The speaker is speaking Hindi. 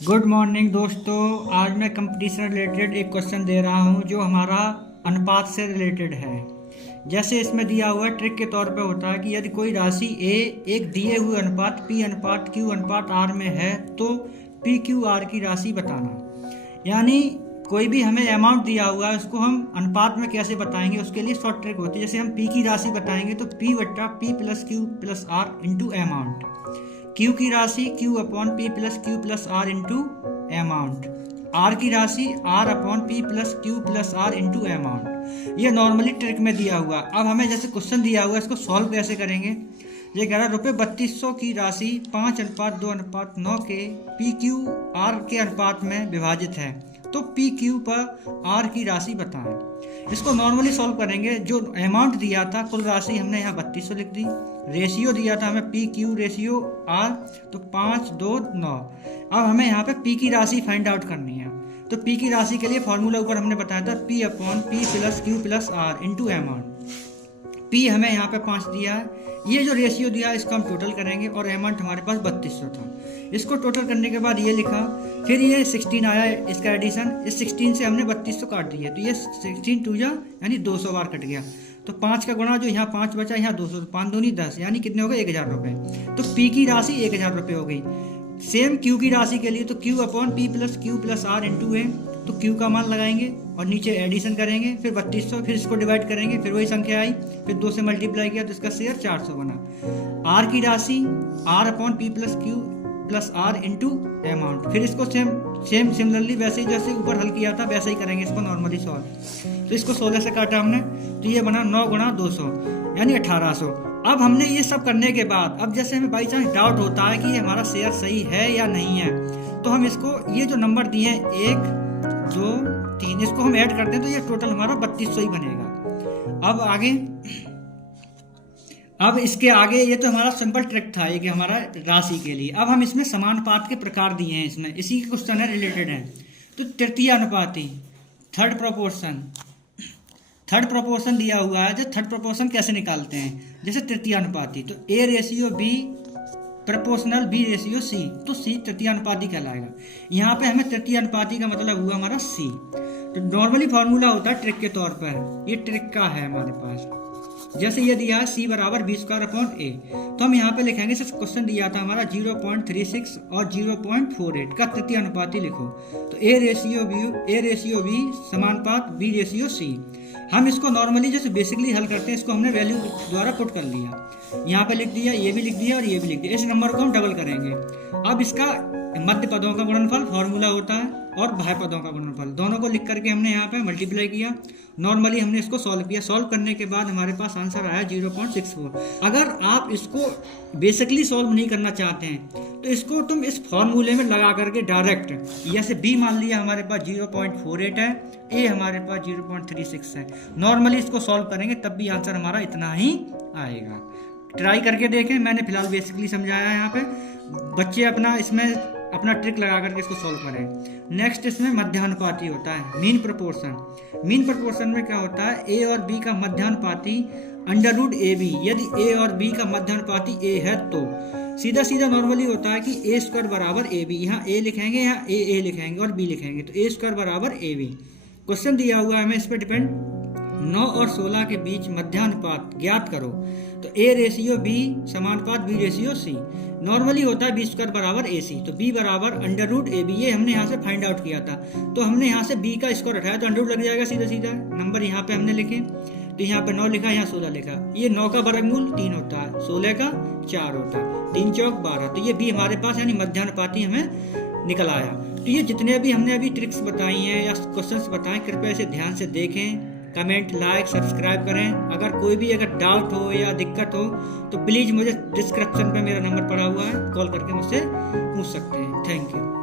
गुड मॉर्निंग दोस्तों। आज मैं कंपटीशन रिलेटेड एक क्वेश्चन दे रहा हूं जो हमारा अनुपात से रिलेटेड है। जैसे इसमें दिया हुआ ट्रिक के तौर पे होता है कि यदि कोई राशि ए एक दिए हुए अनुपात P अनुपात Q अनुपात R में है तो P Q R की राशि बताना। यानी कोई भी हमें अमाउंट दिया हुआ है उसको हम अनुपात में कैसे बताएंगे, उसके लिए शॉर्ट ट्रिक होती है। जैसे हम P की राशि बताएंगे तो P बट्टा P plus Q plus R into amount, Q की राशि Q upon P plus Q plus R into amount, R की राशि R upon P plus Q plus R into amount. ये नॉर्मली ट्रिक में दिया हुआ। अब हमें जैसे क्वेश्चन दिया हुआ है इसको सॉल्व कैसे करेंगे। ये कह रहा है ₹3200 की राशि 5:2:9 के पी क्यू आर के अनुपात में विभाजित है, तो पी क्यू पर आर की राशि बताएं। इसको नॉर्मली सॉल्व करेंगे। जो अमाउंट दिया था कुल राशि हमने यहाँ 3200 लिख दी। रेशियो दिया था हमें पी क्यू रेशियो आर, तो 5, 2, 9। अब हमें यहाँ पे पी की राशि फाइंड आउट करनी है। तो पी की राशि के लिए फॉर्मूला ऊपर हमने बताया था p upon p plus q plus r into amount. P हमें यहाँ पे 5 दिया है। ये जो रेशियो दिया है इसको हम टोटल करेंगे और अमाउंट हमारे पास 3200 था। इसको टोटल करने के बाद ये लिखा, फिर ये 16 आया इसका एडिशन। इस 16 से हमने 3200 काट दिए, तो ये 16 2 यानी 200 बार कट गया। तो 5 का गुणा, जो यहाँ 5 बचा यहाँ 200, 5 दूनी 10, यानी कितने हो गए 1000 रुपये। तो पी की राशि 1000 रुपये हो गई। सेम क्यू की राशि के लिए तो q upon p plus q plus r into है, तो क्यू का मान लगाएंगे और नीचे एडिशन करेंगे, फिर 3200, फिर इसको डिवाइड करेंगे, फिर वही संख्या आई, फिर 2 से मल्टीप्लाई किया तो इसका शेयर 400 बना। आर की राशि r upon p plus q plus r into amount. फिर इसको सिमिलरली वैसे ही जैसे ऊपर हल किया था वैसे ही करेंगे इसको नॉर्मली सॉल्व। तो इसको 16 से काटा हमने, तो ये बना 9 गुणा 200 यानी 1800। अब हमने ये सब करने के बाद अब जैसे हमें बाई चांस डाउट होता है कि ये हमारा शेयर सही है या नहीं है, तो हम इसको ये जो नंबर दिए हैं 1, 2, 3 इसको हम ऐड करते हैं तो ये टोटल हमारा 3200 ही बनेगा। अब आगे, अब इसके आगे ये तो हमारा सिंपल ट्रिक था ये कि हमारा राशि के लिए। अब हम इसमें समानुपात के प्रकार दिए हैं, इसमें इसी के क्वेश्चन है रिलेटेड है। तो तृतीय अनुपाती, थर्ड प्रोपोर्शन दिया हुआ है। जो थर्ड प्रोपोर्शन कैसे निकालते हैं, जैसे तृतीय अनुपाती तो A ratio B proportional B ratio C, तो C तृतीय अनुपाती कहलाएगा। यहाँ पे हमें तृतीय अनुपाती का मतलब हुआ हमारा C। तो नॉर्मली फॉर्मूला होता है ट्रिक के तौर पर, ये ट्रिक का है हमारे पास। जैसे ये दिया है C बराबर B² अपॉन A, तो हम यहाँ पे लिखेंगे, क्वेश्चन दिया था हमारा 0.36 और 0.48 का तृतीय अनुपाती लिखो। तो A ratio B समानुपात B ratio C। हम इसको नॉर्मली जैसे बेसिकली हल करते हैं, इसको हमने वैल्यू द्वारा पुट कर लिया, यहाँ पे लिख दिया, ये भी लिख दिया और ये भी लिख दिया। इस नंबर को हम डबल करेंगे। अब इसका मध्य पदों का गुणनफल फॉर्मूला होता है और बाह्य पदों का गुणनफल, दोनों को लिख करके हमने यहाँ पे मल्टीप्लाई किया। नॉर्मली हमने इसको सॉल्व किया। सॉल्व करने के बाद हमारे पास आंसर आया 0.64। अगर आप इसको बेसिकली सॉल्व नहीं करना चाहते हैं तो इसको तुम इस फॉर्मूले में लगा करके डायरेक्ट, जैसे B मान लिया हमारे पास 0.48 है, A हमारे पास 0.36 है, नॉर्मली इसको सॉल्व करेंगे तब भी आंसर हमारा इतना ही आएगा। ट्राई करके देखें, मैंने फिलहाल बेसिकली समझाया यहाँ पे, बच्चे इसमें अपना ट्रिक लगा करके इसको सॉल्व करें। नेक्स्ट इसमें मध्यानुपाती होता है, मीन प्रोपोर्शन में क्या होता है, A और B का मध्यानुपाती √AB। यदि A और B का मध्यानुपाती A है तो सीधा नॉर्मली होता है कि A² बराबर AB। यहाँ A लिखेंगे, यहाँ A लिखेंगे और B लिखेंगे, तो A² बराबर AB। क्वेश्चन दिया हुआ है हमें इस पर डिपेंड, 9 और 16 के बीच मध्यानुपात ज्ञात करो। तो A ratio B समानुपात B ratio C। Normally होता है B² बराबर AC, तो B बराबर √AB। ये हमने यहाँ से फाइंड आउट किया था, तो हमने यहाँ से B का स्क्वायर उठाया तो अंडर लग जाएगा सीधा। नंबर यहाँ पे हमने लिखे, तो यहाँ पे 9 लिखा, यहाँ 16 लिखा। ये 9 का वर्गमूल 3 होता है, 16 का 4 होता है, 3 चौक 12। तो ये B हमारे पास यानी मध्यानुपाती हमें निकल आया। तो ये जितने भी हमने अभी ट्रिक्स बताई हैं या क्वेश्चंस बताए, कृपया इसे ध्यान से देखें, कमेंट, लाइक, सब्सक्राइब करें। अगर कोई भी डाउट हो या दिक्कत हो तो प्लीज़ मुझे डिस्क्रिप्शन पे मेरा नंबर पड़ा हुआ है, कॉल करके मुझसे पूछ सकते हैं। Thank you.